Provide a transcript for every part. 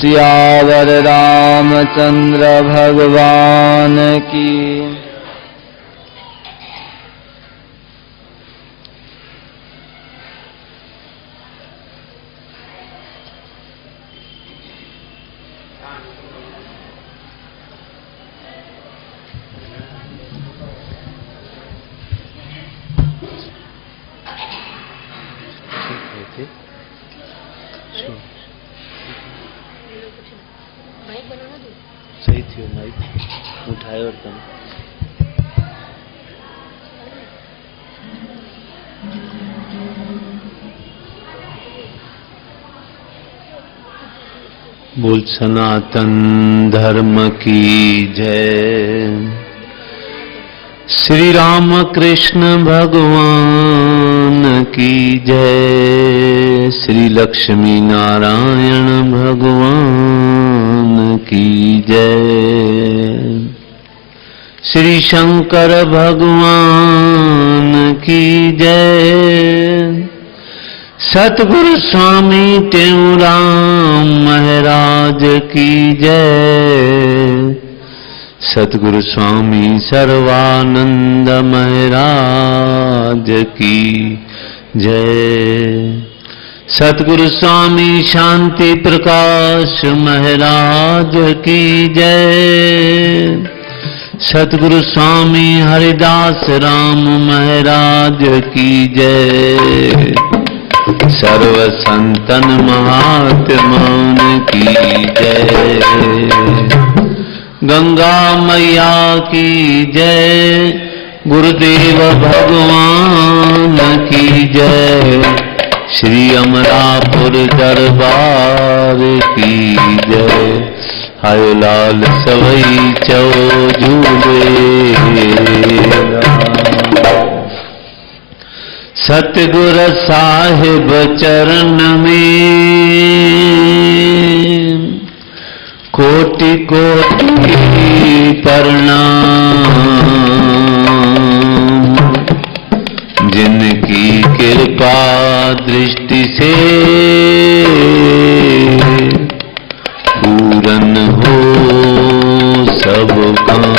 सियावर रामचंद्र भगवान की। सही थी माइक उठाए और तुम बोल सनातन धर्म की जय। श्री राम कृष्ण भगवान की जय। श्री लक्ष्मी नारायण भगवान की जय। श्री शंकर भगवान की जय। सतगुरु स्वामी टेऊराम महाराज की जय। सतगुरु स्वामी सर्वानंद महाराज की जय। सतगुरु स्वामी शांति प्रकाश महाराज की जय। सतगुरु स्वामी हरिदास राम महाराज की जय। सर्व संतन महात्माओं की जय। गंगा मैया की जय। गुरुदेव भगवान की जय। श्री अमरापुर दरबार की जय। हाय लाल सवई चौ झूले। सतगुरु साहिब चरण में कोटि कोटि प्रणाम। जिनकी कृपा दृष्टि से पूरन हो सब काम।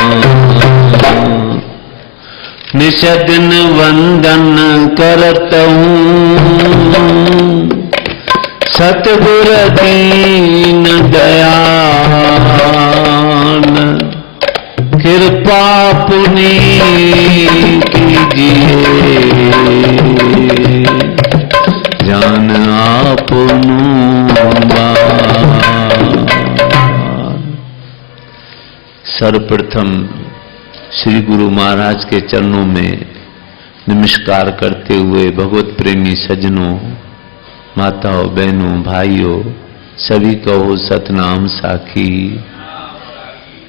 निश दिन वंदन करत हूँ सतगुर दीन दयाल। कृपा पुनि कीजिए जान आपनु सर्वप्रथम श्री गुरु महाराज के चरणों में नमस्कार करते हुए भगवत प्रेमी सज्जनों, माताओं, बहनों, भाइयों, सभी कहो सतनाम साखी।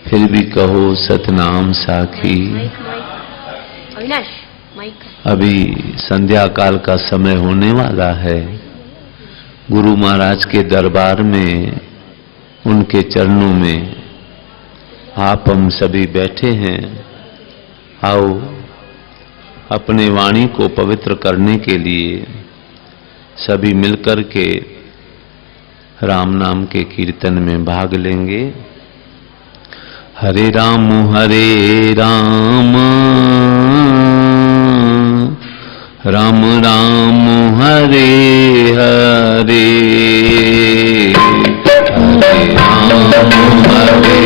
फिर भी कहो सतनाम साखी। अभी संध्या काल का समय होने वाला है। गुरु महाराज के दरबार में, उनके चरणों में आप हम सभी बैठे हैं। आओ अपने वाणी को पवित्र करने के लिए सभी मिलकर के राम नाम के कीर्तन में भाग लेंगे। हरे राम राम राम हरे हरे। हरे राम हरे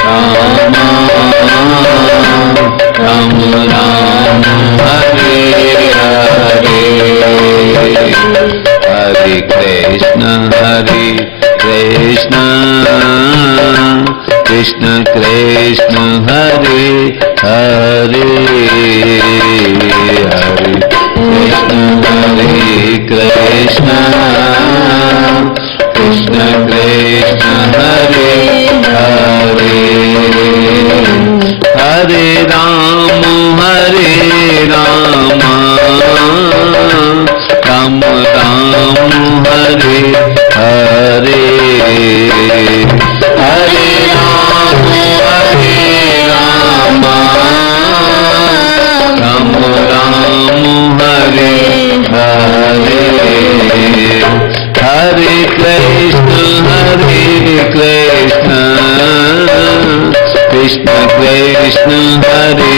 राम राम राम हरे हरे। हरे कृष्ण कृष्ण कृष्ण हरे हरे। हरे कृष्ण कृष्ण कृष्ण हरे हरे। हरे राम राम राम हरे हरे। हरे राम राम राम हरे हरे। हरे कृष्ण कृष्ण हरे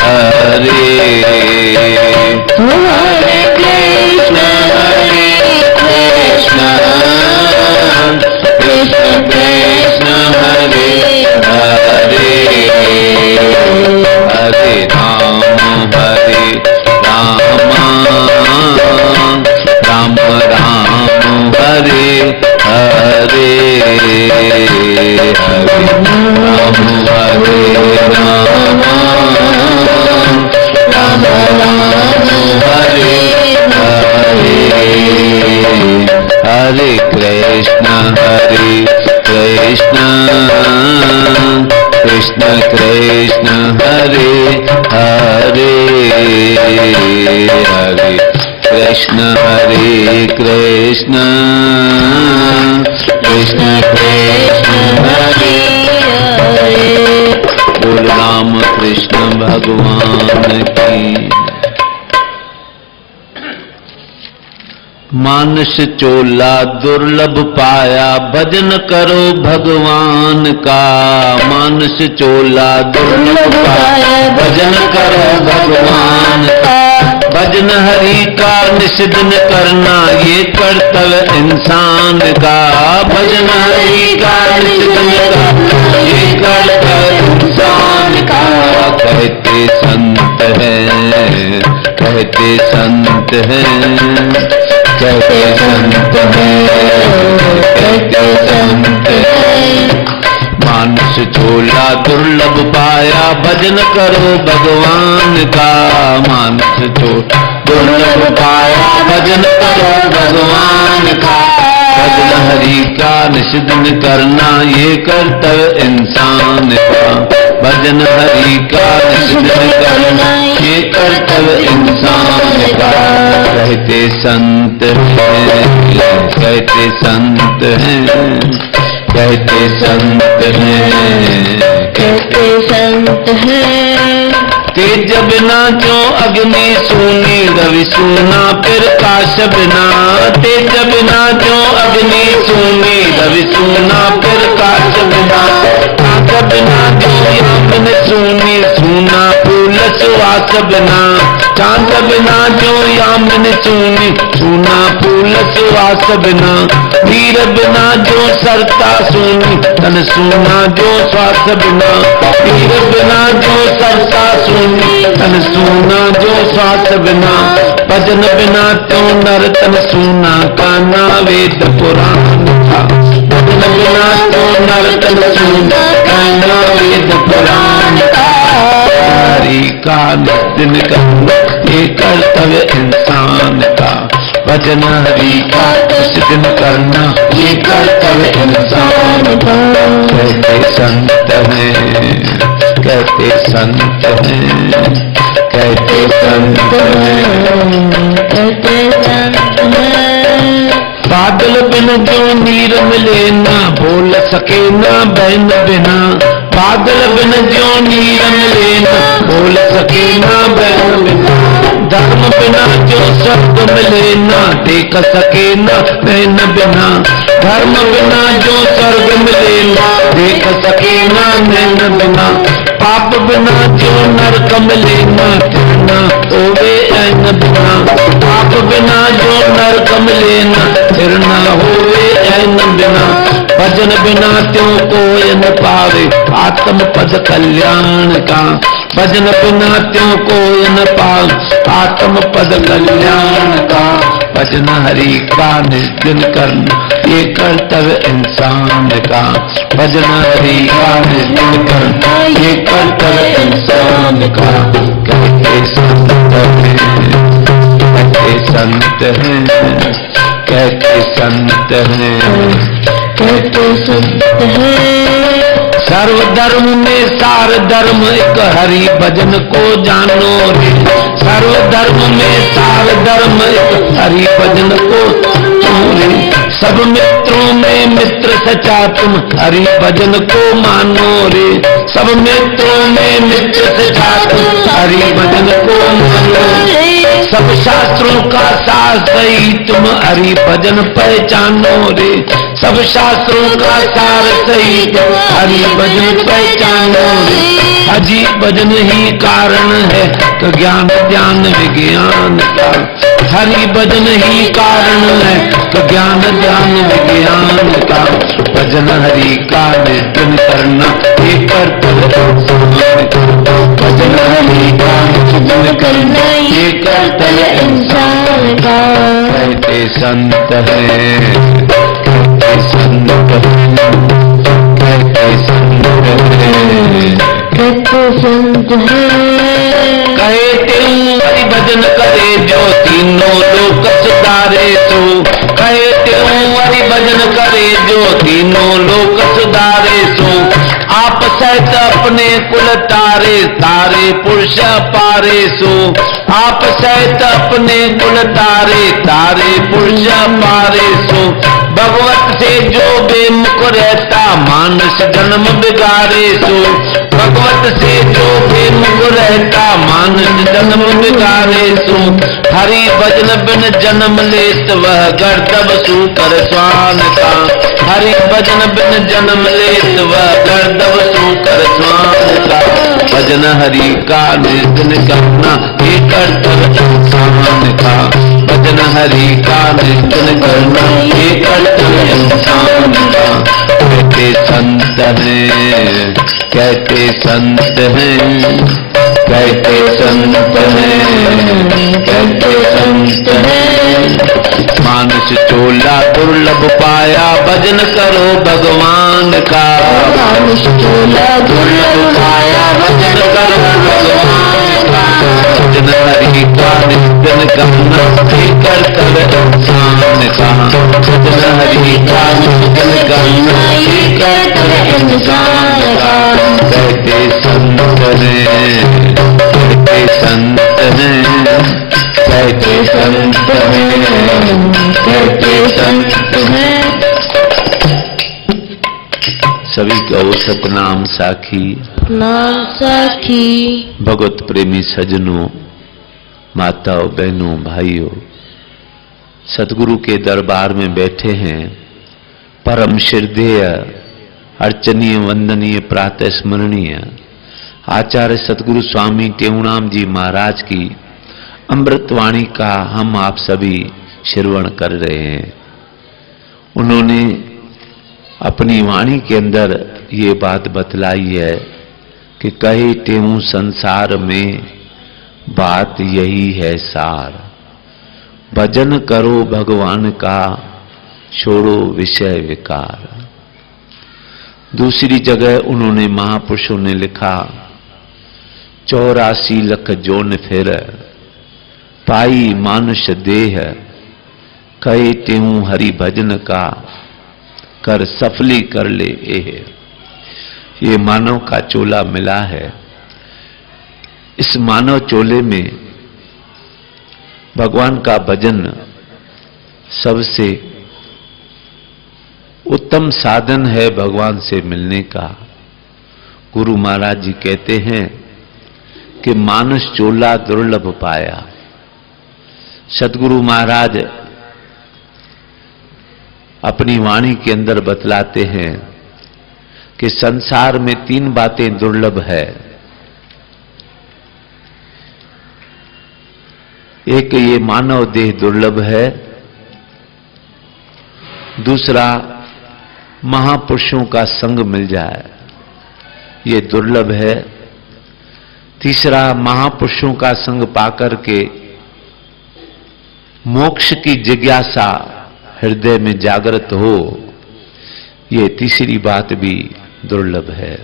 हरे हरे कृष्ण कृष्ण कृष्ण कृष्ण हरे हरे हरे राम राम राम राम हरे हरे हरे राम राम राम हरे हरे हरे कृष्ण कृष्ण कृष्ण हरे हरे हरे कृष्ण कृष्ण कृष्ण हरे हरे बोल राम कृष्ण भगवान की। मानस चोला दुर्लभ पाया भजन करो भगवान का। मानस चोला दुर्लभ पाया भजन करो भगवान का। भजन हरि का निषिद्धन करना ये कर्तव्य इंसान का। भजन हरि का निषिद्धन करना ये कर्तव्य इंसान का। कहते संत हैं कहते संत हैं कहते संत हैं कहते संत हैं। मानस चोला दुर्लभ पाया भजन करो भगवान का। मानस चोला दुर्लभ पाया भजन करो भगवान का। भजन हरि का निषिद्धन करना ये कर्तव्य इंसान का। भजन हरि का निषिद्धन करना ये कर्तव्य इंसान का। कहते संत हैं कहते संत हैं कहते संत हैं कहते संत हैं। तेज बिना जो अग्नि सूनी रवि सूना प्रकाश बिना। तेज बिना जो अग्नि सूनी रवि सूना प्रकाश बिना। आग बिना जो यामन सूनी सूना फूल सुवास बिना। चांद बिना जो यामन सूनी सूना फूल सुवास बिना। वीर बिना जो सरता सूनी तन सूना जो स्वास बिना। वीर बिना जो सरता सूनी तन सूना जो स्वास बिना। भजन बिना तो नर तन सूना काना वेद पुराण था। भजन बिना तो नर तन सूना काना वेद पुराण था। हरि का निषिद्धन करना ये कर्तव्य इंसान का। भजन हरि का निषिद्धन करना ये कर्तव्य इंसान का। कहते संत हैं कहते संत हैं कहते संत हैं कहते संत हैं। बादल बिन जो नीर मिले ना बोल सके ना बहन बिना। बादल बिन जो नीर मिले ना बोल सके ना बहन बिना। धर्म बिना जो स्वर्ग मिले ना देख सके ना बहन बिना। धर्म बिना जो स्वर्ग मिले ना देख सके ना बहन बिना। पाप बिना जो नरक मिले ना फिरना होवे ऐन बिना। पाप बिना जो नरक मिले ना फिरना होवे ऐन बिना। भजन बिना त्यों कोई न पावे आत्म पद कल्याण का। भजन बिना त्यों कोई न पावे आत्म पद कल्याण का। भजन हरि का निषिद्धन करना ये कर्तव्य इंसान का। भजन हरि का निषिद्धन करना ये कर्तव्य इंसान का। कहते संत हैं कहते संत हैं कहते संत हैं कहते संत हैं। सर्वधर्म में सार धर्म एक हरि भजन को जानो रे। सर्वधर्म में सार धर्म एक हरि भजन को जानो रे। सब मित्रों में मित्र सच्चा तुम हरि भजन को मानो रे। सब मित्रों में मित्र सच्चा तुम हरि भजन को मानो रे। सब शास्त्रों का सार सही तुम हरि भजन पहचानो रे। सब शास्त्रों का सार सही तुम हरि भजन पहचानो रे। हरि भजन ही कारण है तो ज्ञान ध्यान विज्ञान का। हरि भजन ही कारण है तो ज्ञान ध्यान विज्ञान का। भजन हरि का निर्जन करना ये कर्तव्य। भजन हरि का निर्जन करना ये कर्तव्य इंसान का। कहते संत है, कहते संत है, कहते संत है, कहते संत है। कहते हरि भजन करे जो तीनों लोक सुधारे सो। कहते हरि भजन करे जो तीनों लोक सुधारे सो। आप सहित अपने कुल तारे, तारे पुरुष पारे सो। आप सहित अपने कुल तारे, तारे पुरुष पारे सो। भगवत से जो बेमुख रहता मानुष जन्म बिगाड़े सो। भगवत से जो बेमुख रहता मानुष जन्म बिगाड़े सो। हरि भजन बिन जन्म लेत वह गर्दभ सूकर स्वान का। हरि भजन बिन जन्म लेत वह गर्दभ सूकर स्वान का। भजन हरि का निर्जन करना ये कर्तव्य इंसान का। भजन हरि का निर्जन करना ये कर्तव्य इंसान का। कहते संत हैं, कहते संत हैं, कहते संत हैं, कहते संत हैं। मानुष चोला दुर्लभ पाया भजन करो भगवान का। मानुष चोला दुर्लभ पाया भजन करो भगवान का। भजन हरि का निर्जन करना ये कर्तव्य इंसान का। भजन हरि का निर्जन करना ये कर्तव्य इंसान का। कहते संत हैं, कहते संत हैं, कहते संत हैं, कहते संत हैं। सभी कहो सतनाम साखी, नाम साखी। भगवत प्रेमी सजनों, माताओं, बहनों, भाइयों, सतगुरु के दरबार में बैठे हैं। परम श्रद्धेय, अर्चनीय, वंदनीय, प्रातः स्मरणीय आचार्य सतगुरु स्वामी टेऊराम जी महाराज की अमृतवाणी का हम आप सभी श्रवण कर रहे हैं। उन्होंने अपनी वाणी के अंदर ये बात बतलाई है कि कहे तेऊ संसार में बात यही है सार। भजन करो भगवान का, छोड़ो विषय विकार। दूसरी जगह उन्होंने महापुरुषों ने लिखा 84 लख जोन फिर पाई मानुष देह। कहे तेऊ हरि भजन का, कर सफली कर ले एह। ये मानव का चोला मिला है। इस मानव चोले में भगवान का भजन सबसे उत्तम साधन है भगवान से मिलने का। गुरु महाराज जी कहते हैं कि मानुष चोला दुर्लभ पाया। सतगुरु महाराज अपनी वाणी के अंदर बतलाते हैं कि संसार में 3 बातें दुर्लभ है। एक ये मानव देह दुर्लभ है, दूसरा महापुरुषों का संग मिल जाए ये दुर्लभ है, तीसरा महापुरुषों का संग पाकर के मोक्ष की जिज्ञासा हृदय में जागृत हो, ये तीसरी बात भी दुर्लभ है।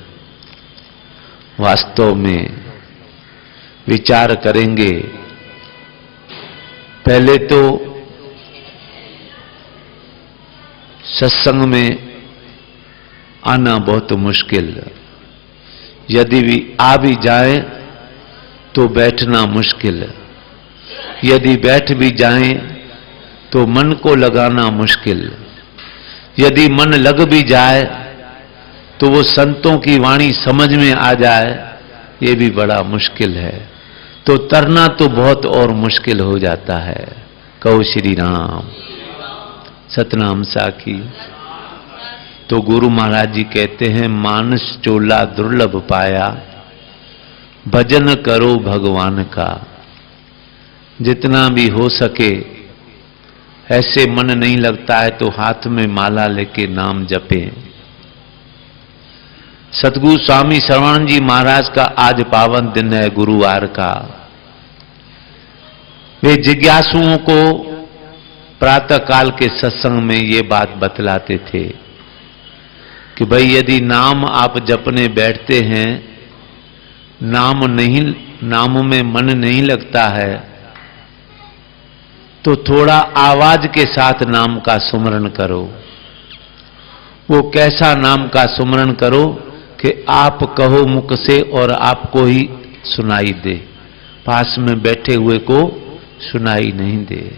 वास्तव में विचार करेंगे, पहले तो सत्संग में आना बहुत मुश्किल, यदि भी आ भी जाए तो बैठना मुश्किल, यदि बैठ भी जाएं तो मन को लगाना मुश्किल, यदि मन लग भी जाए तो वो संतों की वाणी समझ में आ जाए ये भी बड़ा मुश्किल है। तो तरना तो बहुत और मुश्किल हो जाता है। कहो श्री राम, सतनाम साखी। तो गुरु महाराज जी कहते हैं मानुष चोला दुर्लभ पाया, भजन करो भगवान का। जितना भी हो सके, ऐसे मन नहीं लगता है तो हाथ में माला लेके नाम जपें। सतगुरु स्वामी श्रवण जी महाराज का आज पावन दिन है, गुरुवार का। वे जिज्ञासुओं को प्रातः काल के सत्संग में ये बात बतलाते थे कि भाई यदि नाम आप जपने बैठते हैं, नाम में मन नहीं लगता है, तो थोड़ा आवाज के साथ नाम का सुमरण करो। वो कैसा नाम का सुमरण करो कि आप कहो मुख से और आपको ही सुनाई दे, पास में बैठे हुए को सुनाई नहीं दे।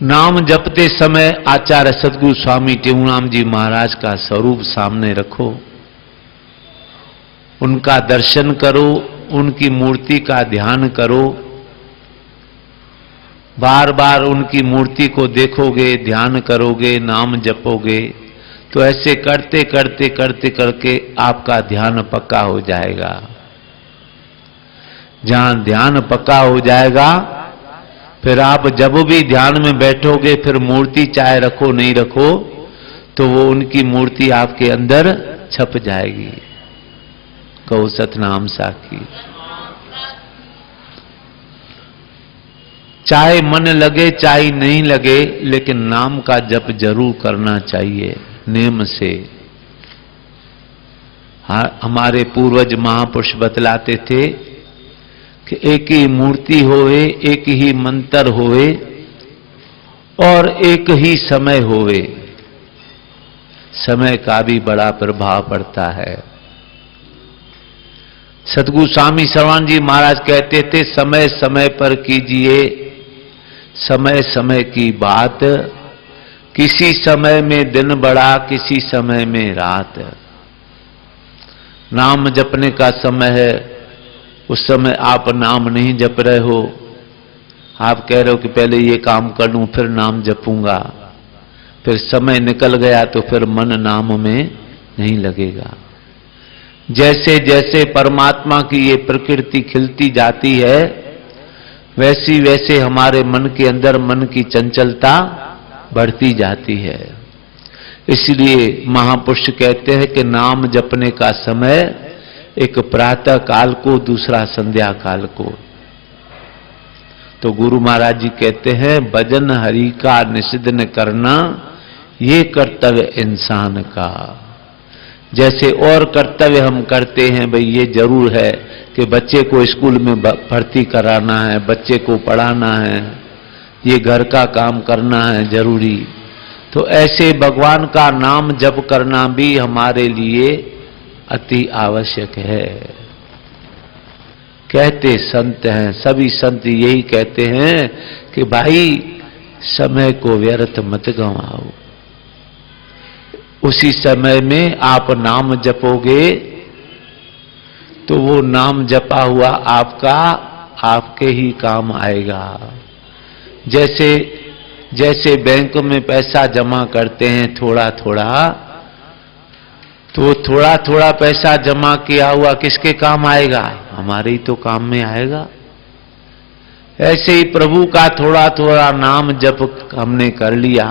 नाम जपते समय आचार्य सतगुरु स्वामी टेऊराम जी महाराज का स्वरूप सामने रखो, उनका दर्शन करो, उनकी मूर्ति का ध्यान करो। बार बार उनकी मूर्ति को देखोगे, ध्यान करोगे, नाम जपोगे, तो ऐसे करते करते करते करके आपका ध्यान पक्का हो जाएगा। जहां ध्यान पक्का हो जाएगा, फिर आप जब भी ध्यान में बैठोगे, फिर मूर्ति चाहे रखो नहीं रखो, तो वो उनकी मूर्ति आपके अंदर छप जाएगी। कहो सतनाम साखी। चाहे मन लगे चाहे नहीं लगे, लेकिन नाम का जप जरूर करना चाहिए नेम से। हमारे पूर्वज महापुरुष बतलाते थे कि एक ही मूर्ति होवे, एक ही मंत्र होवे और एक ही समय होवे, समय का भी बड़ा प्रभाव पड़ता है। सतगुरु स्वामी श्रवण जी महाराज कहते थे, समय समय पर कीजिए समय समय की बात, किसी समय में दिन बड़ा, किसी समय में रात। नाम जपने का समय है, उस समय आप नाम नहीं जप रहे हो, आप कह रहे हो कि पहले ये काम कर लूं फिर नाम जपूंगा, फिर समय निकल गया तो फिर मन नाम में नहीं लगेगा। जैसे जैसे परमात्मा की ये प्रकृति खिलती जाती है, वैसी वैसे हमारे मन के अंदर मन की चंचलता बढ़ती जाती है। इसलिए महापुरुष कहते हैं कि नाम जपने का समय एक प्रातः काल को, दूसरा संध्या काल को। तो गुरु महाराज जी कहते हैं, भजन हरि का निषिद्ध करना ये कर्तव्य इंसान का। जैसे और कर्तव्य हम करते हैं, भाई ये जरूर है कि बच्चे को स्कूल में भर्ती कराना है, बच्चे को पढ़ाना है, ये घर का काम करना है जरूरी, तो ऐसे भगवान का नाम जप करना भी हमारे लिए अति आवश्यक है। कहते संत हैं, सभी संत यही कहते हैं कि भाई समय को व्यर्थ मत गंवाओ। उसी समय में आप नाम जपोगे तो वो नाम जपा हुआ आपका आपके ही काम आएगा। जैसे जैसे बैंक में पैसा जमा करते हैं थोड़ा थोड़ा, तो थोड़ा थोड़ा पैसा जमा किया हुआ किसके काम आएगा? हमारे ही तो काम में आएगा। ऐसे ही प्रभु का थोड़ा थोड़ा नाम जप हमने कर लिया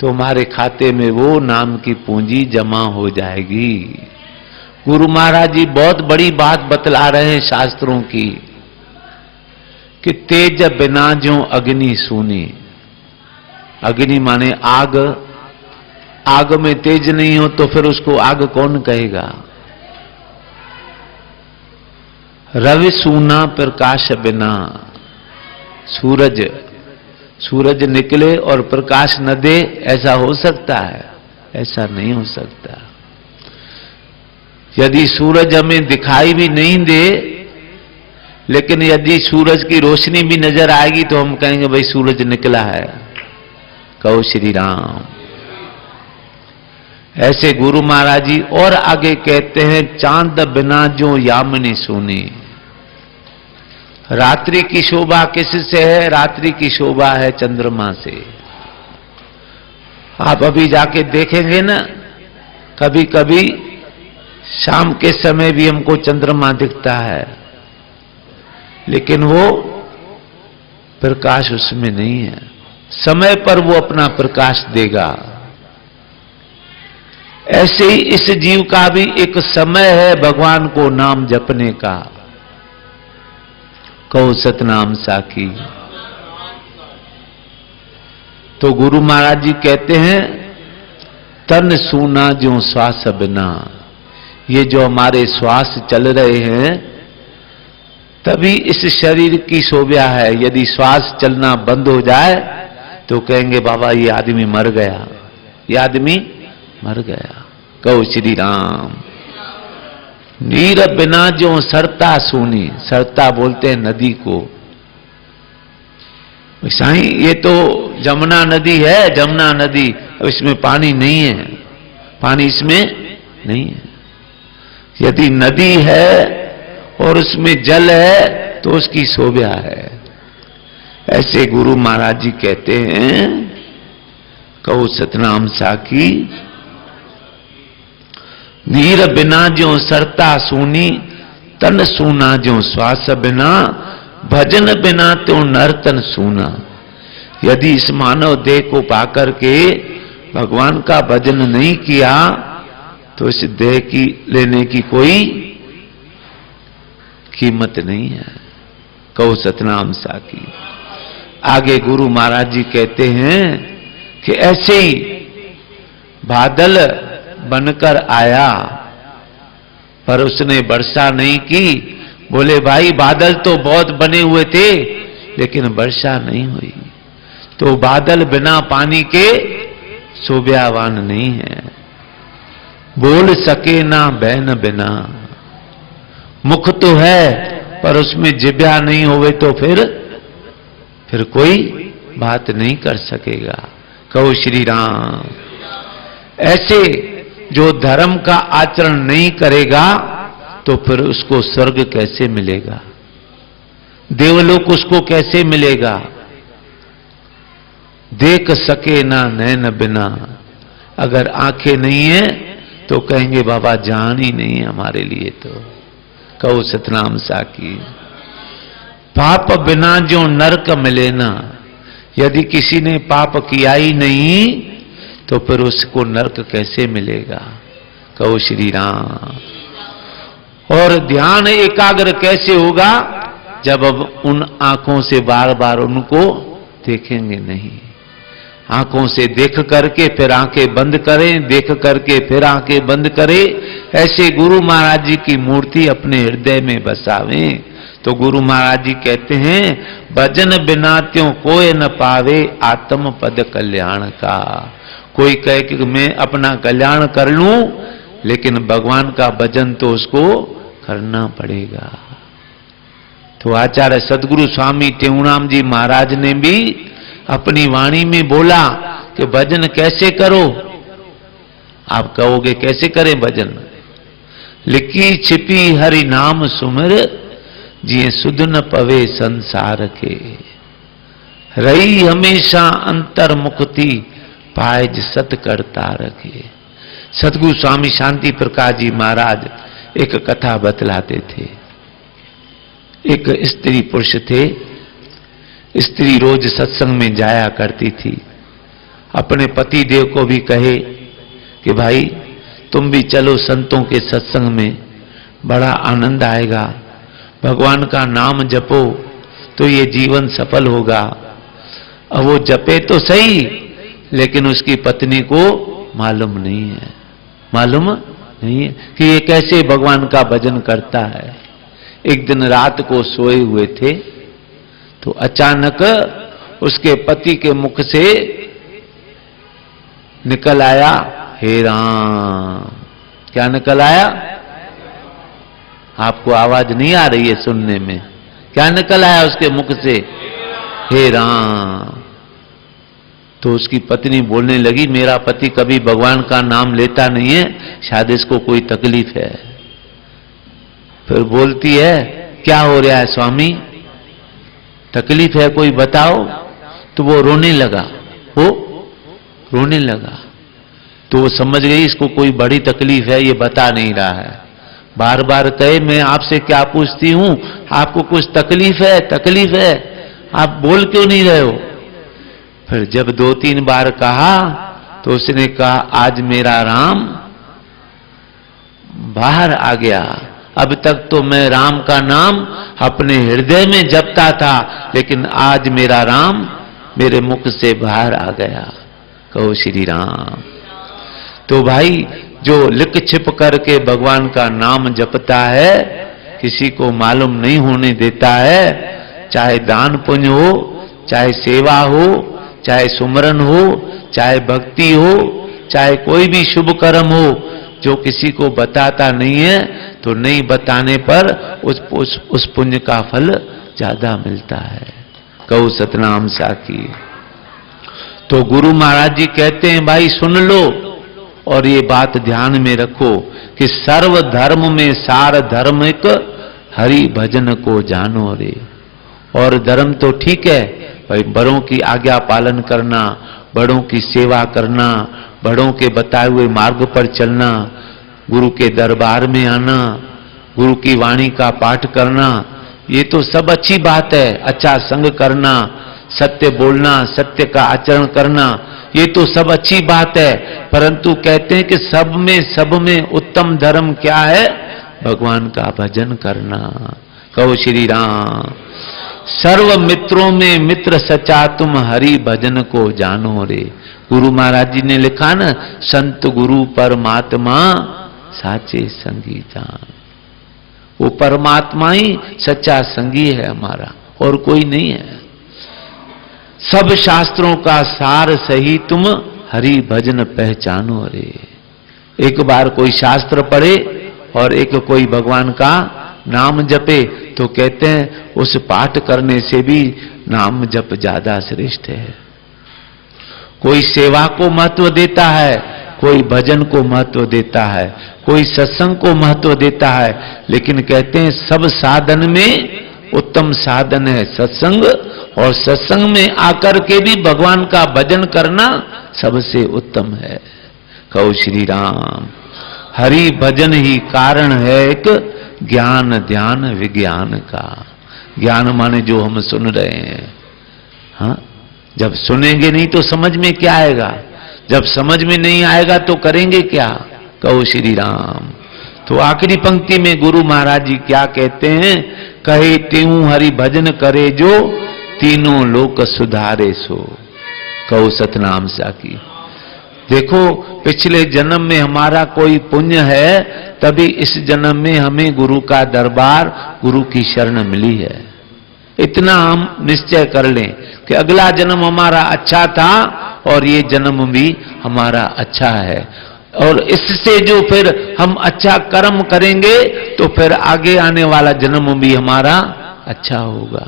तो हमारे खाते में वो नाम की पूंजी जमा हो जाएगी। गुरु महाराज जी बहुत बड़ी बात बतला रहे हैं शास्त्रों की कि तेज बिना जो अग्नि सूनी। अग्नि माने आग, आग में तेज नहीं हो तो फिर उसको आग कौन कहेगा? रवि सूना प्रकाश बिना, सूरज निकले और प्रकाश न दे, ऐसा हो सकता है? ऐसा नहीं हो सकता। यदि सूरज हमें दिखाई भी नहीं दे, लेकिन यदि सूरज की रोशनी भी नजर आएगी तो हम कहेंगे भाई सूरज निकला है। कहो श्री राम। ऐसे गुरु महाराज जी और आगे कहते हैं, चांद बिना जो यामिनी सोनी। रात्रि की शोभा किससे है? रात्रि की शोभा है चंद्रमा से। आप अभी जाके देखेंगे ना कभी कभी शाम के समय भी हमको चंद्रमा दिखता है, लेकिन वो प्रकाश उसमें नहीं है। समय पर वो अपना प्रकाश देगा। ऐसे ही इस जीव का भी एक समय है भगवान को नाम जपने का। कहो सतनाम साखी। तो गुरु महाराज जी कहते हैं, तन सूना जो श्वास बिना। ये जो हमारे श्वास चल रहे हैं, तभी इस शरीर की शोभा है। यदि श्वास चलना बंद हो जाए तो कहेंगे बाबा ये आदमी मर गया, ये आदमी मर गया। कहो श्री राम। नीर बिना जो सरता सूनी। सरता बोलते हैं नदी को। साईं ये तो जमुना नदी है, जमुना नदी, इसमें पानी नहीं है, पानी इसमें नहीं है। यदि नदी है और उसमें जल है तो उसकी शोभा है। ऐसे गुरु महाराज जी कहते हैं, कहो सतनाम साखी। नीर बिना जो सरता सूनी, तन सूना जो श्वास बिना। भजन बिना तो नर्तन सूना। यदि इस मानव देह को पाकर के भगवान का भजन नहीं किया तो इस देह की लेने की कोई कीमत नहीं है। कहो सतनाम साखी। आगे गुरु महाराज जी कहते हैं कि ऐसे ही बादल बनकर आया पर उसने वर्षा नहीं की। बोले भाई बादल तो बहुत बने हुए थे लेकिन वर्षा नहीं हुई। तो बादल बिना पानी के शोभावान नहीं है। बोल सके ना बैन बिना। मुख तो है पर उसमें जिभ्या नहीं होवे तो फिर कोई बात नहीं कर सकेगा। कहो श्री राम। ऐसे जो धर्म का आचरण नहीं करेगा तो फिर उसको स्वर्ग कैसे मिलेगा, देवलोक उसको कैसे मिलेगा। देख सके ना नैन बिना। अगर आंखें नहीं है तो कहेंगे बाबा जान ही नहीं है हमारे लिए। तो कहो सतनाम साखी। पाप बिना जो नरक मिले ना। यदि किसी ने पाप किया ही नहीं तो फिर उसको नरक कैसे मिलेगा। कहो श्री राम। और ध्यान एकाग्र कैसे होगा, जब अब उन आंखों से बार बार उनको देखेंगे नहीं। आंखों से देख करके फिर आंखें बंद करें, देख करके फिर आंखें बंद करें। ऐसे गुरु महाराज जी की मूर्ति अपने हृदय में बसावें। तो गुरु महाराज जी कहते हैं, भजन बिना त्यों कोई न पावे आत्म पद कल्याण का। कोई कहे कि मैं अपना कल्याण कर लूं, लेकिन भगवान का भजन तो उसको करना पड़ेगा। तो आचार्य सदगुरु स्वामी टेऊराम जी महाराज ने भी अपनी वाणी में बोला कि भजन कैसे करो। आप कहोगे कैसे करें भजन। लिखी छिपी हरि नाम सुमिर, जिए सुध न पवे संसार के। रही हमेशा अंतर मुक्ति, पायज सत करता रखे। सतगुरु स्वामी शांति प्रकाश जी महाराज एक कथा बतलाते थे। एक स्त्री पुरुष थे। स्त्री रोज सत्संग में जाया करती थी। अपने पति देव को भी कहे कि भाई तुम भी चलो संतों के सत्संग में, बड़ा आनंद आएगा। भगवान का नाम जपो तो ये जीवन सफल होगा। अब वो जपे तो सही, लेकिन उसकी पत्नी को मालूम नहीं है, मालूम नहीं है कि ये कैसे भगवान का भजन करता है। एक दिन रात को सोए हुए थे तो अचानक उसके पति के मुख से निकल आया, हे राम। क्या निकल आया? आपको आवाज नहीं आ रही है सुनने में। क्या निकल आया उसके मुख से? हे राम। तो उसकी पत्नी बोलने लगी, मेरा पति कभी भगवान का नाम लेता नहीं है, शायद इसको कोई तकलीफ है। फिर बोलती है, क्या हो रहा है स्वामी, तकलीफ है कोई बताओ। तो वो रोने लगा, वो रोने लगा। तो वो समझ गई इसको कोई बड़ी तकलीफ है, ये बता नहीं रहा है। बार बार कहे मैं आपसे क्या पूछती हूं, आपको कुछ तकलीफ है, तकलीफ है, आप बोल क्यों नहीं रहे हो? फिर जब 2-3 बार कहा तो उसने कहा आज मेरा राम बाहर आ गया। अब तक तो मैं राम का नाम अपने हृदय में जपता था, लेकिन आज मेरा राम मेरे मुख से बाहर आ गया। कहो श्री राम। तो भाई जो लिख छिप करके भगवान का नाम जपता है, किसी को मालूम नहीं होने देता है, चाहे दान पुण्य हो, चाहे सेवा हो, चाहे सुमरन हो, चाहे भक्ति हो, चाहे कोई भी शुभ कर्म हो, जो किसी को बताता नहीं है तो नहीं बताने पर उस पुण्य का फल ज्यादा मिलता है। कहो सतनाम साखी। तो गुरु महाराज जी कहते हैं भाई सुन लो और ये बात ध्यान में रखो कि सर्व धर्म में सार धर्मिक हरि भजन को जानो रे। और धर्म तो ठीक है भाई, बड़ों की आज्ञा पालन करना, बड़ों की सेवा करना, बड़ों के बताए हुए मार्ग पर चलना, गुरु के दरबार में आना, गुरु की वाणी का पाठ करना, ये तो सब अच्छी बात है। अच्छा संग करना, सत्य बोलना, सत्य का आचरण करना, ये तो सब अच्छी बात है। परंतु कहते हैं कि सब में उत्तम धर्म क्या है? भगवान का भजन करना। कहो श्री राम। सर्व मित्रों में मित्र सच्चा तुम हरि भजन को जानो रे। गुरु महाराज जी ने लिखा ना, संत गुरु परमात्मा साचे संगी जान। वो परमात्मा ही सच्चा संगी है हमारा, और कोई नहीं है। सब शास्त्रों का सार सही तुम हरि भजन पहचानो रे। एक बार कोई शास्त्र पढ़े और एक कोई भगवान का नाम जपे तो कहते हैं उस पाठ करने से भी नाम जप ज्यादा श्रेष्ठ है। कोई सेवा को महत्व देता है, कोई भजन को महत्व देता है, कोई सत्संग को महत्व देता है, लेकिन कहते हैं सब साधन में उत्तम साधन है सत्संग, और सत्संग में आकर के भी भगवान का भजन करना सबसे उत्तम है। कहो श्री राम। हरि भजन ही कारण है एक ज्ञान ध्यान विज्ञान का। ज्ञान माने जो हम सुन रहे हैं। हाँ, जब सुनेंगे नहीं तो समझ में क्या आएगा? जब समझ में नहीं आएगा तो करेंगे क्या? कहो श्री राम। तो आखिरी पंक्ति में गुरु महाराज जी क्या कहते हैं? कहे त्यों हरि भजन करे जो तीनों लोक सुधारे सो। कहो सतनाम साखी। देखो पिछले जन्म में हमारा कोई पुण्य है, तभी इस जन्म में हमें गुरु का दरबार, गुरु की शरण मिली है। इतना हम निश्चय कर लें कि अगला जन्म हमारा अच्छा था और ये जन्म भी हमारा अच्छा है, और इससे जो फिर हम अच्छा कर्म करेंगे तो फिर आगे आने वाला जन्म भी हमारा अच्छा होगा।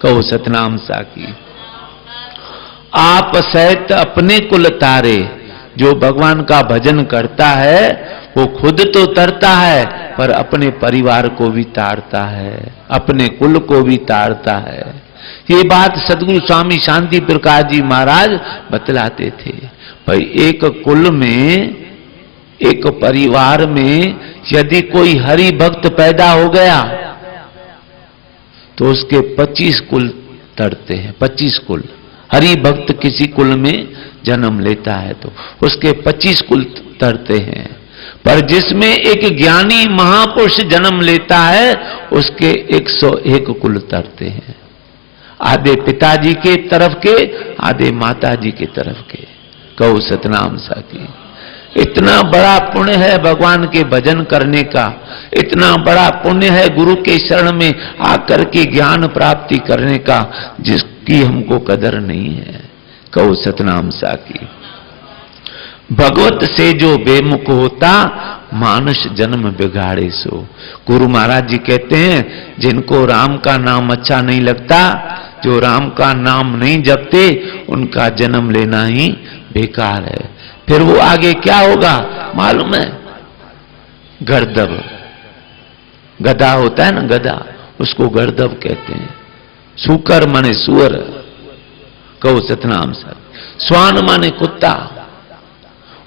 कहो सतनाम साखी। आप सहित अपने कुल तारे। जो भगवान का भजन करता है वो खुद तो तरता है, पर अपने परिवार को भी तारता है, अपने कुल को भी तारता है। ये बात सदगुरु स्वामी शांति प्रकाश जी महाराज बतलाते थे। भाई एक कुल में, एक परिवार में यदि कोई हरि भक्त पैदा हो गया तो उसके 25 कुल तरते हैं। 25 कुल। हरि भक्त किसी कुल में जन्म लेता है तो उसके 25 कुल तरते हैं। पर जिसमें एक ज्ञानी महापुरुष जन्म लेता है उसके 101 कुल तरते हैं। आधे पिताजी के तरफ के, आधे माताजी के तरफ के। कहो सतनाम साखी। इतना बड़ा पुण्य है भगवान के भजन करने का, इतना बड़ा पुण्य है गुरु के शरण में आकर के ज्ञान प्राप्ति करने का, जिसकी हमको कदर नहीं है। कहो सतनाम साखी। भगवत से जो बेमुख होता मानुष जन्म बिगाड़े सो। गुरु महाराज जी कहते हैं जिनको राम का नाम अच्छा नहीं लगता, जो राम का नाम नहीं जपते, उनका जन्म लेना ही बेकार है। फिर वो आगे क्या होगा मालूम है? गर्दभ। गधा होता है ना, गधा, उसको गर्दभ कहते हैं। सूकर माने सुअर। कहो सतनाम साखी। स्वान माने कुत्ता।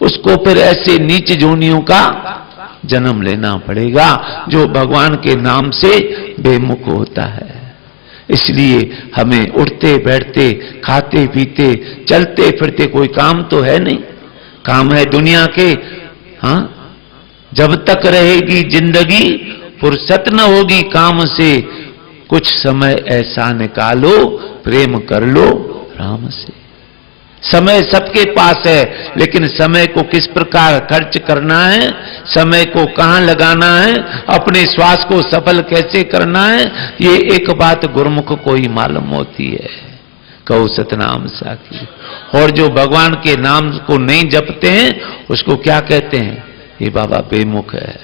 उसको फिर ऐसे नीच जोनियों का जन्म लेना पड़ेगा जो भगवान के नाम से बेमुख होता है। इसलिए हमें उठते बैठते खाते पीते चलते फिरते कोई काम तो है नहीं, काम है दुनिया के। हाँ, जब तक रहेगी जिंदगी फुर्सत न होगी काम से, कुछ समय ऐसा निकालो प्रेम कर लो राम से। समय सबके पास है, लेकिन समय को किस प्रकार खर्च करना है, समय को कहां लगाना है, अपने श्वास को सफल कैसे करना है, ये एक बात गुरुमुख को ही मालूम होती है। कहो सतनाम साखी। और जो भगवान के नाम को नहीं जपते हैं उसको क्या कहते हैं? ये बाबा बेमुख है,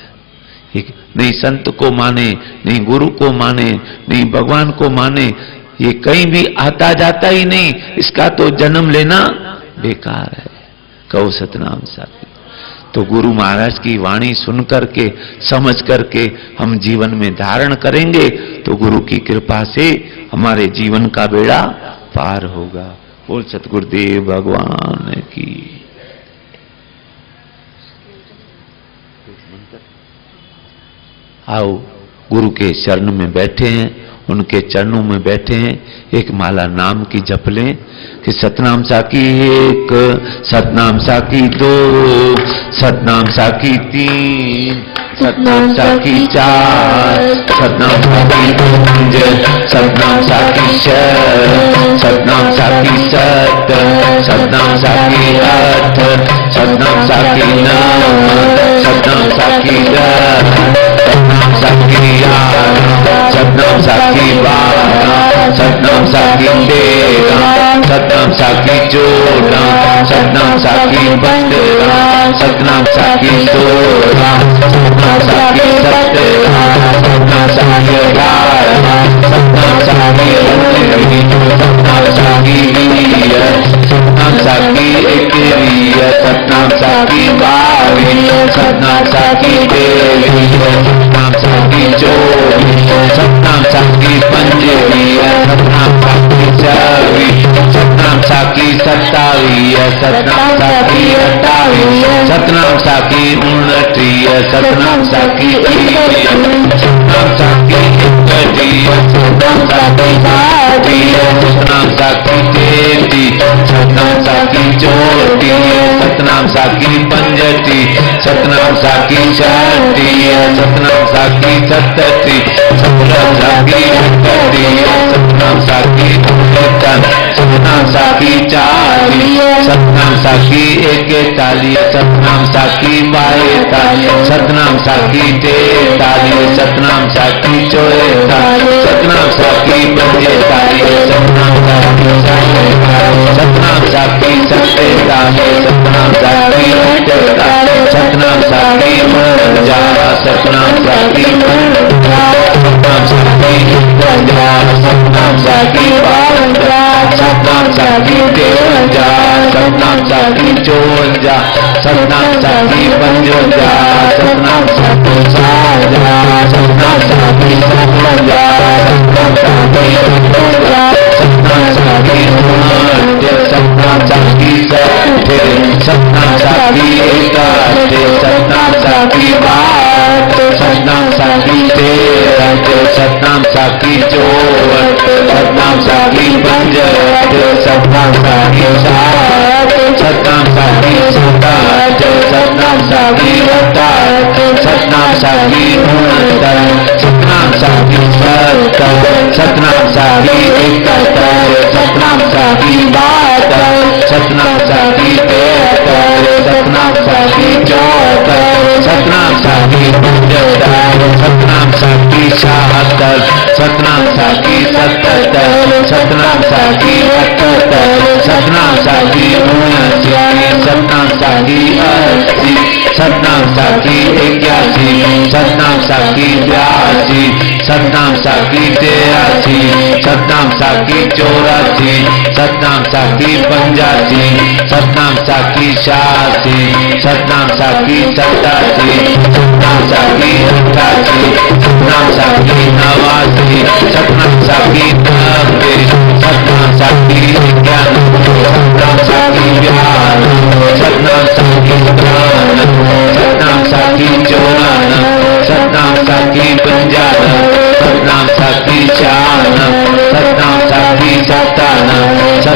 नहीं संत को माने, नहीं गुरु को माने, नहीं भगवान को माने, ये कहीं भी आता जाता ही नहीं, इसका तो जन्म लेना बेकार है। कहो सतनाम साखी। तो गुरु महाराज की वाणी सुन करके समझ करके हम जीवन में धारण करेंगे तो गुरु की कृपा से हमारे जीवन का बेड़ा पार होगा। बोल सतगुरुदेव भगवान की। आओ गुरु के शरण में बैठे हैं, उनके चरणों में बैठे हैं, एक माला नाम की जप लें कि सतनाम साखी 1, सतनाम साखी 2, सतनाम साखी 3, सतनाम साखी 4, सतनाम साखी 5, सतनाम साखी 6, सतनाम साखी 7, सतनाम साखी 8, सतनाम साखी 9, सतनाम साखी 10, सतनाम साखी 11, सतनाम साखी 12, सतनाम साखी 13, सतनाम साखी 14, सतनाम साखी 15, सतनाम साखी 16, सतनाम साखी 17, सतनाम साखी 18, सतनाम साखी 19, सतनाम साखी 20, सतनाम साखी 21, सतनाम साखी 22, सतनाम साखी 23, सतनाम साखी 24, सतनाम साखी 25, सतनाम साखी 26, सतनाम साखी 27, सतनाम साखी 28, सतनाम साखी 29, सतनाम साखी 30, सतनाम साखी 31, सतनाम साखी 32, सतनाम साखी 33, सतनाम साखी 34, सतनाम साखी 35, सतनाम साखी 36, सतनाम साखी 37, सतनाम साखी 38, सतनाम साखी 39, सतनाम साखी 40, सतनाम साखी 41, सतनाम साखी 42, सतनाम साखी 43, सतनाम साखी 44, सतनाम साखी 45, सतनाम साखी 46, सतनाम साखी 47, सतनाम साखी 48, सतनाम साखी 49, सतनाम साखी 50, सतनाम साखी 51, सतनाम साखी 52, सतनाम साखी 53, सतनाम साखी 54, सतनाम साखी 55, सतनाम साखी 60, सतनाम साखी 57, सतनाम साखी 58, सतनाम साखी 59, सतनाम साखी 60, सतनाम साखी 61, सतनाम साखी 62, सतनाम साखी 63, सतनाम साखी 64, सतनाम साखी 65, सतनाम साखी 60, सतनाम साखी 67, सतनाम साखी 68, सतनाम साखी 69, सतनाम साखी 70, सतनाम साखी 71, सतनाम साखी 72, सतनाम साखी 73, सतनाम साखी 74, सतनाम साखी 75, सतनाम साखी 76, सतनाम साखी 77, सतनाम साखी 78, सतनाम साखी 79, सतनाम साखी 80, सतनाम साखी 81, सतनाम साखी 82, सतनाम साखी 83, सतनाम साखी 84, सतनाम साखी 85, सतनाम साखी 86, सतनाम साखी 87, सतनाम साखी 88, सतनाम साखी 89, सतनाम साखी 90, सतनाम साखी 91, सतनाम साखी 92, सतनाम साखी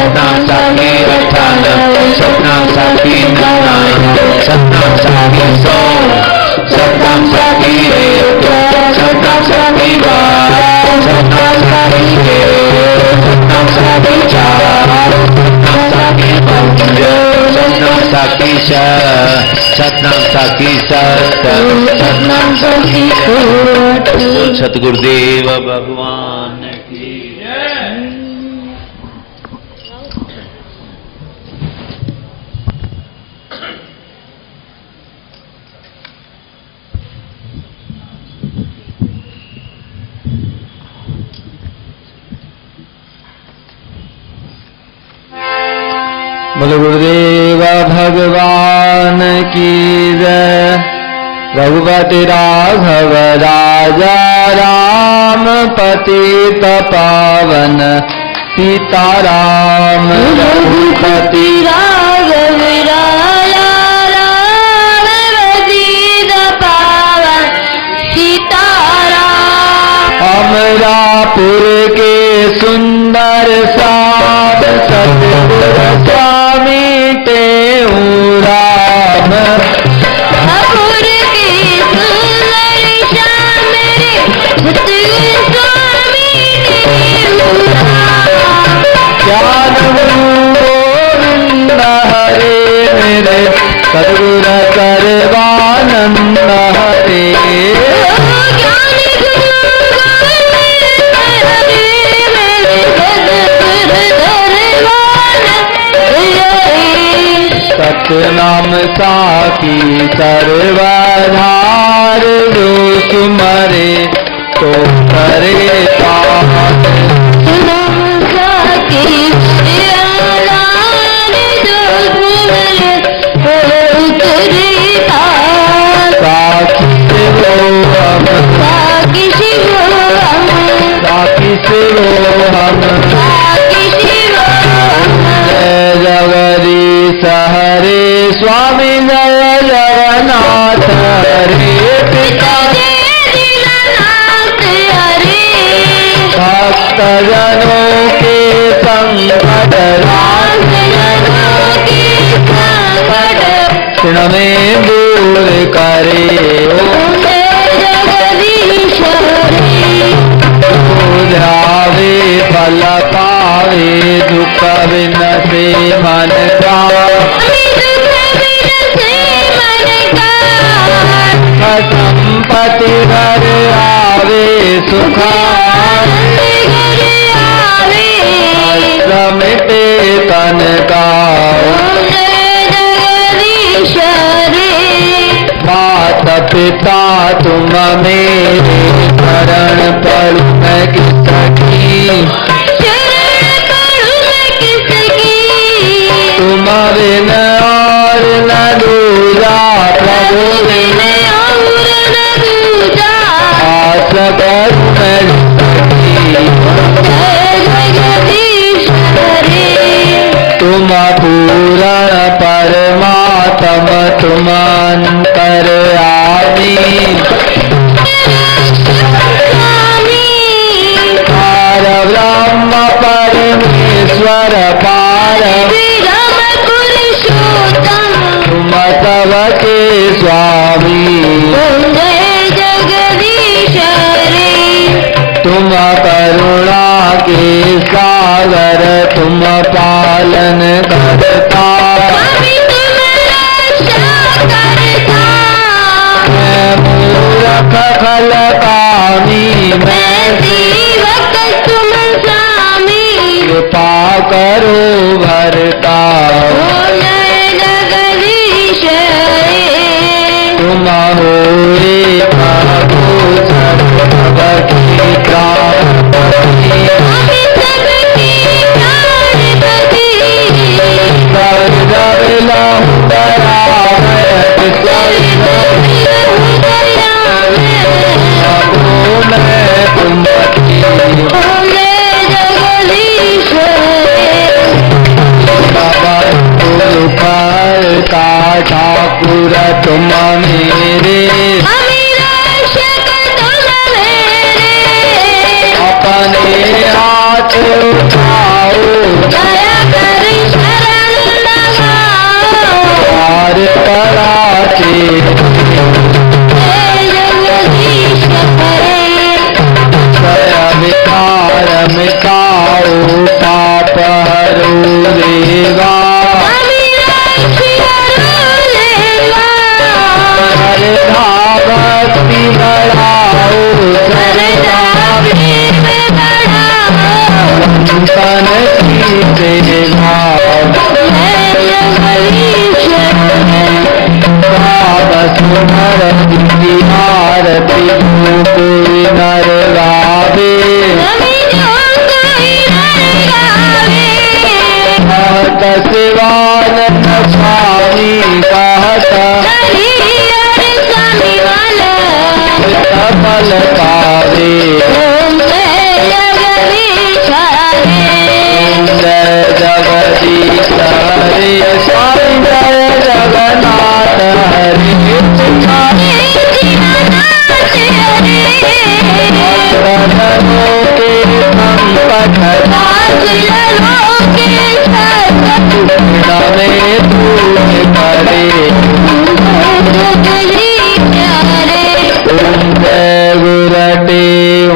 सतनाम साखी अठानव, सतनाम साखी नन्ना, सतनाम साखी सौ, सतनाम साखी एक, सतनाम साखी बारह, सतनाम साखी एक, सतनाम साखी चार, सतनाम साखी पंच, सतनाम साखी छह, सतनाम साखी सात, सतनाम साखी आठ। सतगुरुदेव भगवान की बोलो गुरुदेव भगवान की जय। रघुपति राघव राजा राम पतित पावन सीताराम। रघुपति राघव राजा राम पतित पावन सीताराम। अमरापुर के सुंदर साथ सतगुर स्वामी टेऊ राम। अपुर के सुंदर श्याम रे सतगुरु स्वामी टेऊ राम। ज्ञान गोविंद हरे मेरे सतगुर सर्वानंद हरे। सतनाम साखी सर्वधार जो सुमरे तो करे पार। साखी शिवो हम जय जगदीश हरे स्वामी जय जगन्नाथ हरे पिता भक्त जनों के संकट क्षण में दूर करे। ध्यावे फल पावे दुख विनसे मन का। संपत्ति घर आवे सुखा मिटे तन का। माता पिता तुम मेरे शरण पड़ू मैं किसकी। तुम बिन और न दूजा प्रभु बिन आस करूं मैं तुम पूरण परमात्म तुम अंतर्यामी। पार ब्रह्म परमेश्वर पार तुम सबके स्वामी। तुम करुणा के सागर तुम पालन करता। मैं मूर्ख खल कामी मैं कृपा करो हरे स्वामी जय जगन्नाथ हरे भक्तजनों के संकट में दूर करे ओम जय गुरटे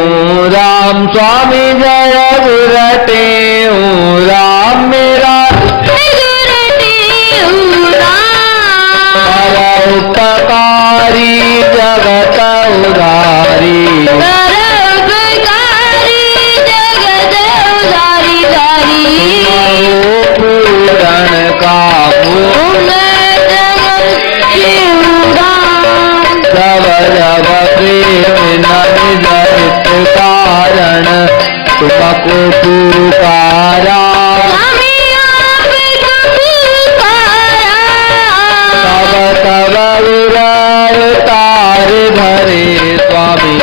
ओम राम स्वामी जय गुरटे ओम राम मेरा उपकारी जगत उदारी पूरण का जब जब प्रेम निजत कारण तुमको पुकारा तब तब तार धरे स्वामी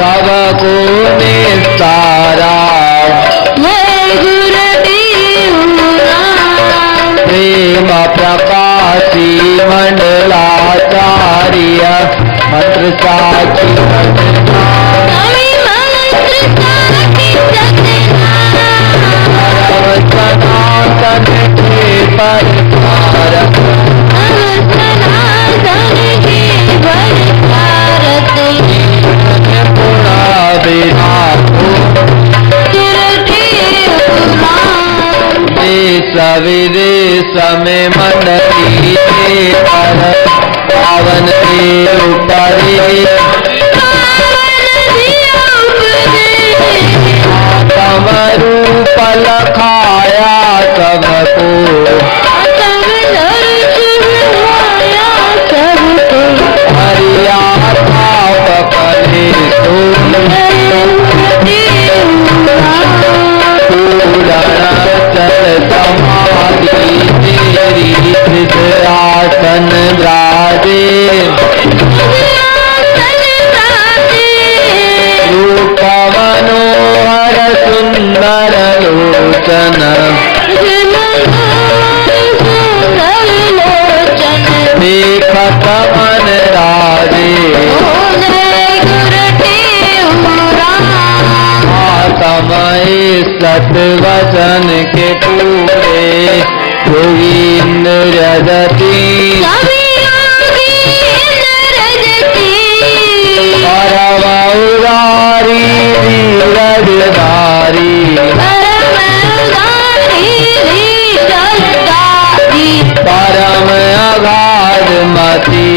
सबको निस्तारा प्रेम प्रकाशी मंडलाचार्य मंत्र साक्षी सनातन के परकार पुरा विराटो देश विदेश में मंडली पर पावन देव परे रूप लखाया सबको हरिया पकड़े पूरण चल समाधि तेरी सिद्धासन राजे रूप मनोहर सुंदर लोचन देखत मन राजे समय सतवचन के पूरे योगीन्द्र जति परमउदारी धीरजधारी परम अगाध मति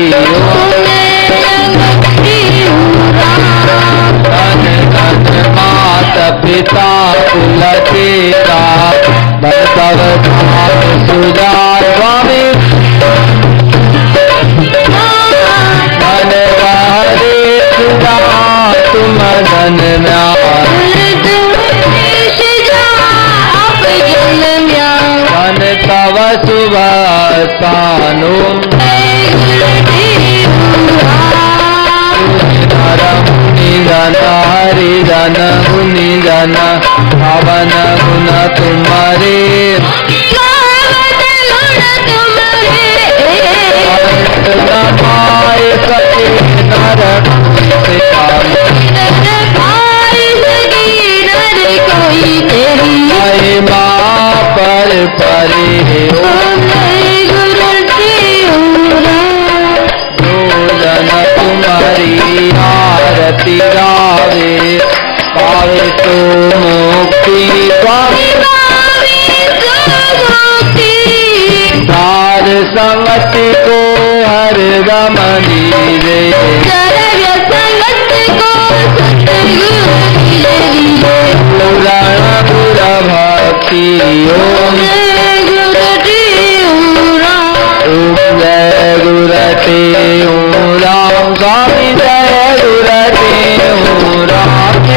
धन धन मात पिता कुल पिता बसव धाम सुजा स्वामी धन हरे सुजा तुम धन धन तव शुभ स्थानो धन हरि धन मुनि धन पवन गुण तुम्हारे नमाय सके नर महिमा पर परे भोजन तुम्हारी आरती गावे पावे तो मुक्ति सार संगति को हर गमनी रे पुराण पुरा भक्ति ओम जय गुरते ओम राम स्वामी जय गुरते ओम राम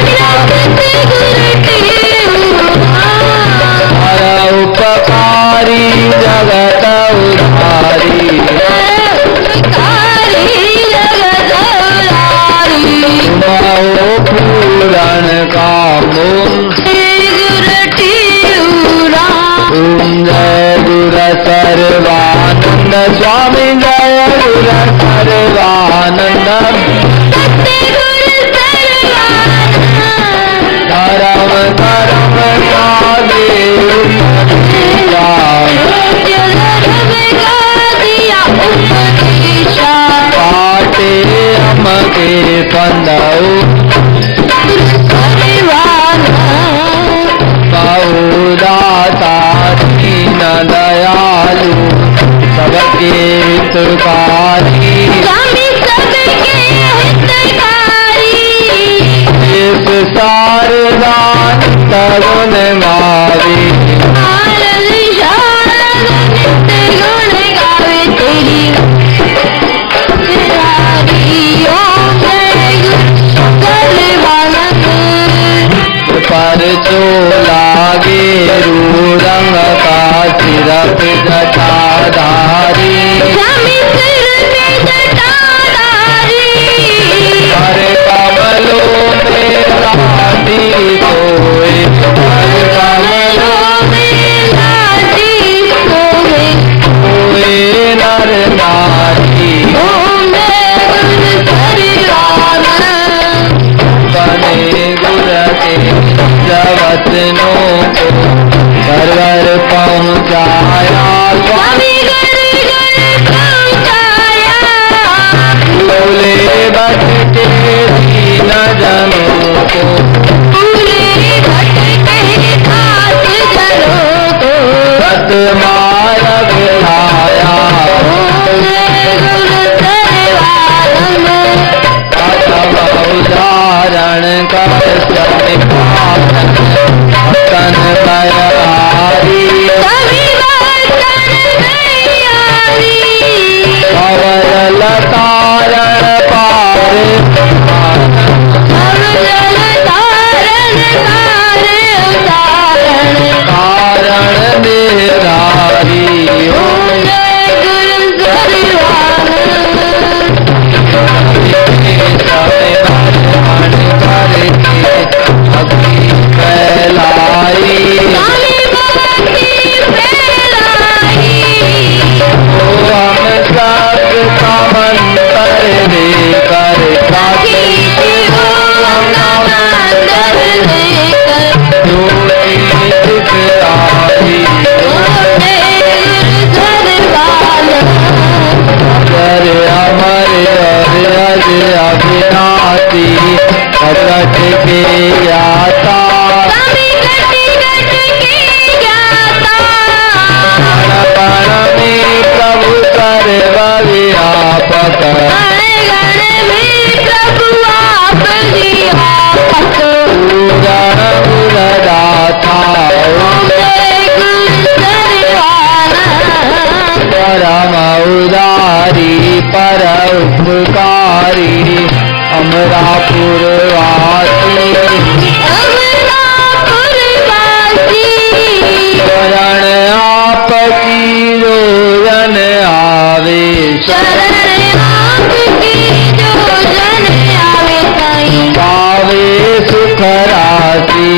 हर उपकारी जगत उधारी पूरण कामो बंधु बहुदाता दीन दयालु सबके हितकारी इस सारदान तरुण गावे पर जो लागे रू रंग का सिरप जटाधारी हर कमलों में लाठी सोए हर कमलों में लाठी सोए नर नारी बने गुर के वचनों को घर पहुँचाया बोले बच के दीन जनों को सत मार्ग लाया उदाहरण कर तन बयारी कवर लतारण पार कारण निरारी फैलाई हम सब का मंत्र लेकर अविनाशी प्रकट के आता गण में प्रभु सर्वव्यापक गण गुरदाता परम उदारी पर उपकारी अमरापुर वासी शरण आपकी जो जन आवे पावे सुख राशि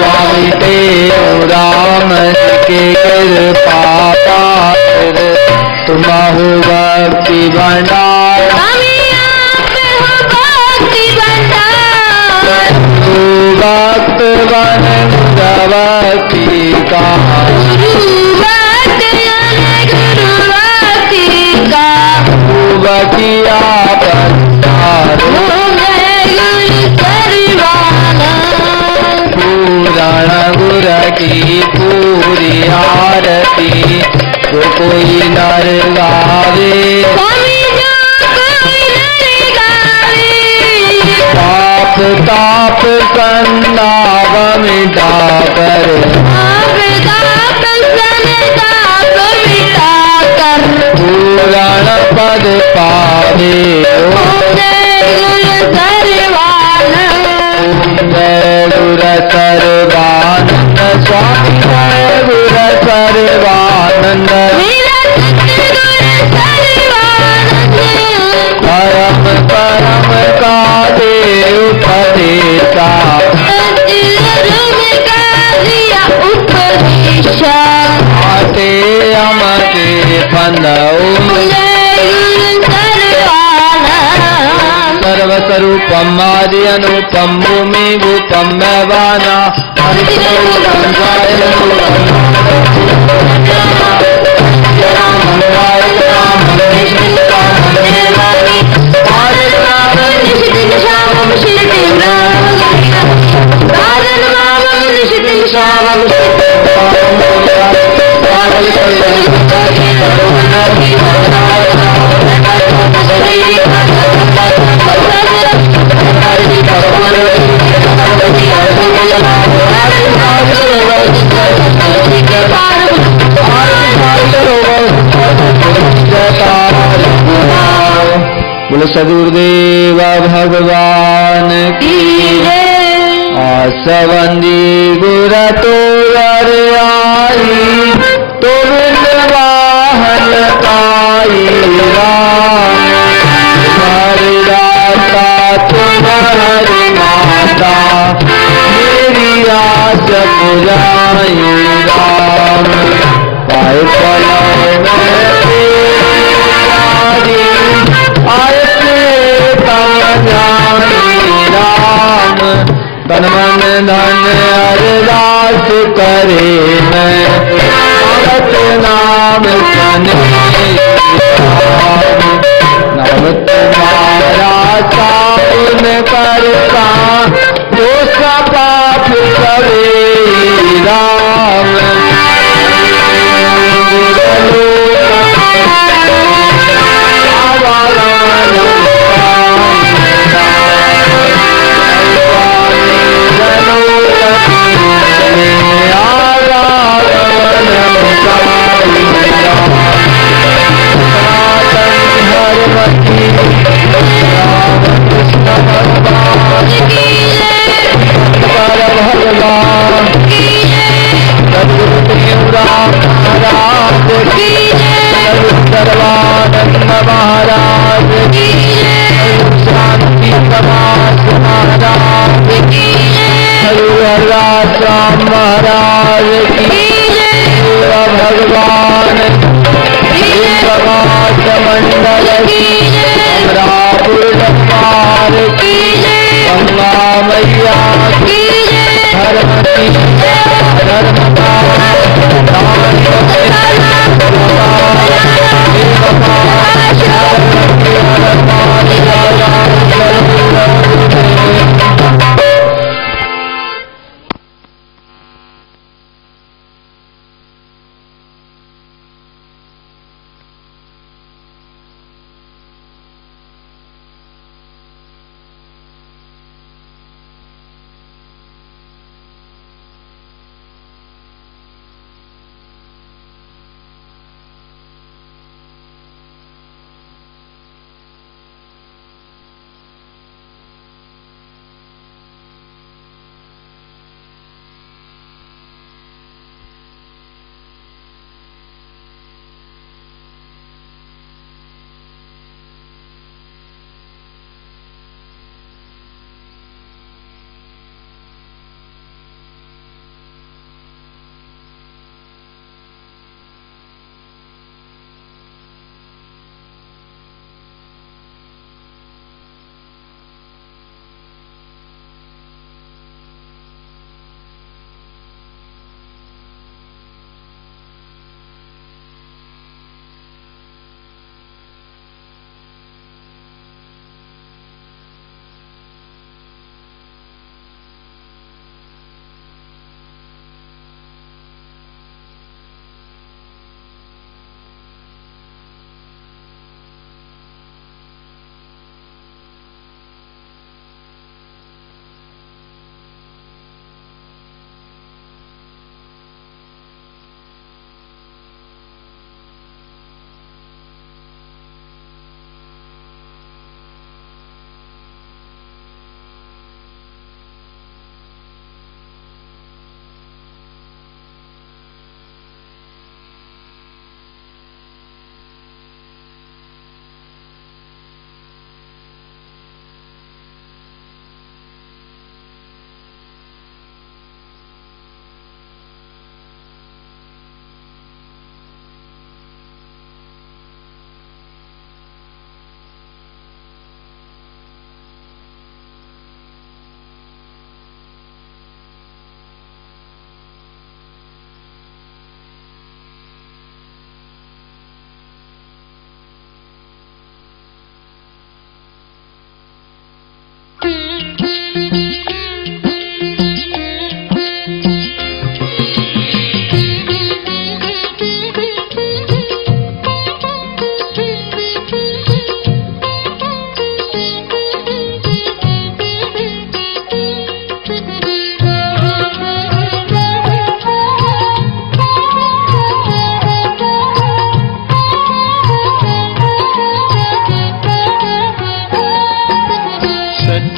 स्वामी तेरो राम के कृपा पात्र तुमहु भक्ति भंडार भक्त बन भक्ति का किया पूरण गुर की पूरी आरती जो कोई नर गावे पाप ताप संदाव मिटा कर पूरण पद पावे गुर सर्वानंद स्वामी गुर सर्वानंद परम परम का देव उपदेशा आते अमते बंधु सर्वस्वरूपम आदि अनुपम भूमि भूपम मैवाना हरिस्वरूपम बोलो सदगुरुदेव भगवान की आसवंदी गुर तोर आई तो वाहन काई राम हरि दाता तुम्हारी माता मेरी आस पुराई राम पाए पलाए राम तन मन धन अरदास करे मैं भगत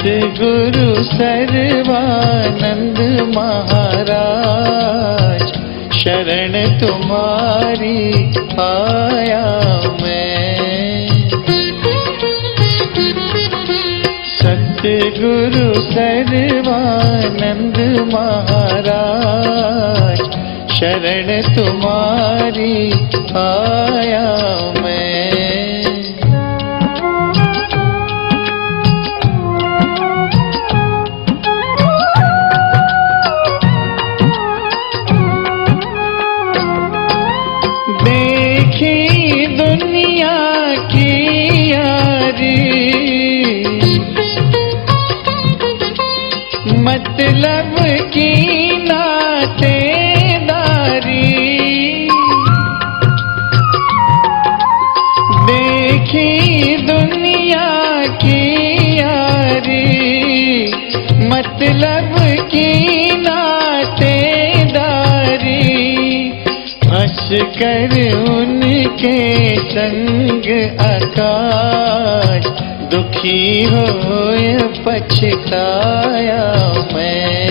सतगुरु सर्वानंद महाराज शरण तुम्हारी आया मैं। सतगुरु सर्वानंद महाराज शरण तुम्हारी आया मैं। देखी दुनिया की यारी मतलब की नातेदारी। देखी दुनिया की यारी मतलब की नातेदारी। हंस कर उनके संग आकाश दुखी होए पछताया मैं।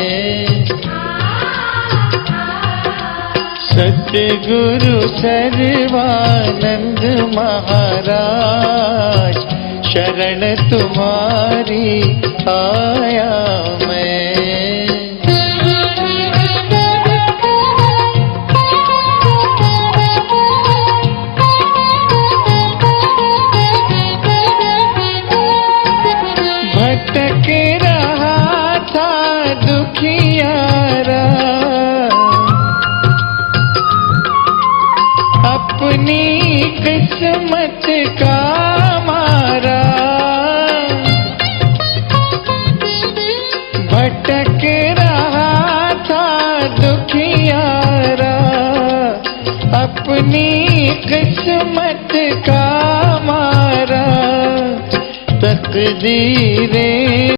सतगुरु सर्वानंद महाराज शरण तुम्हारी आया मैं। भटक रहा था दुखियारा अपनी किस्मत का मारा। भटक रहा था दुखियारा अपनी किस्मत का मारा। तकदीरे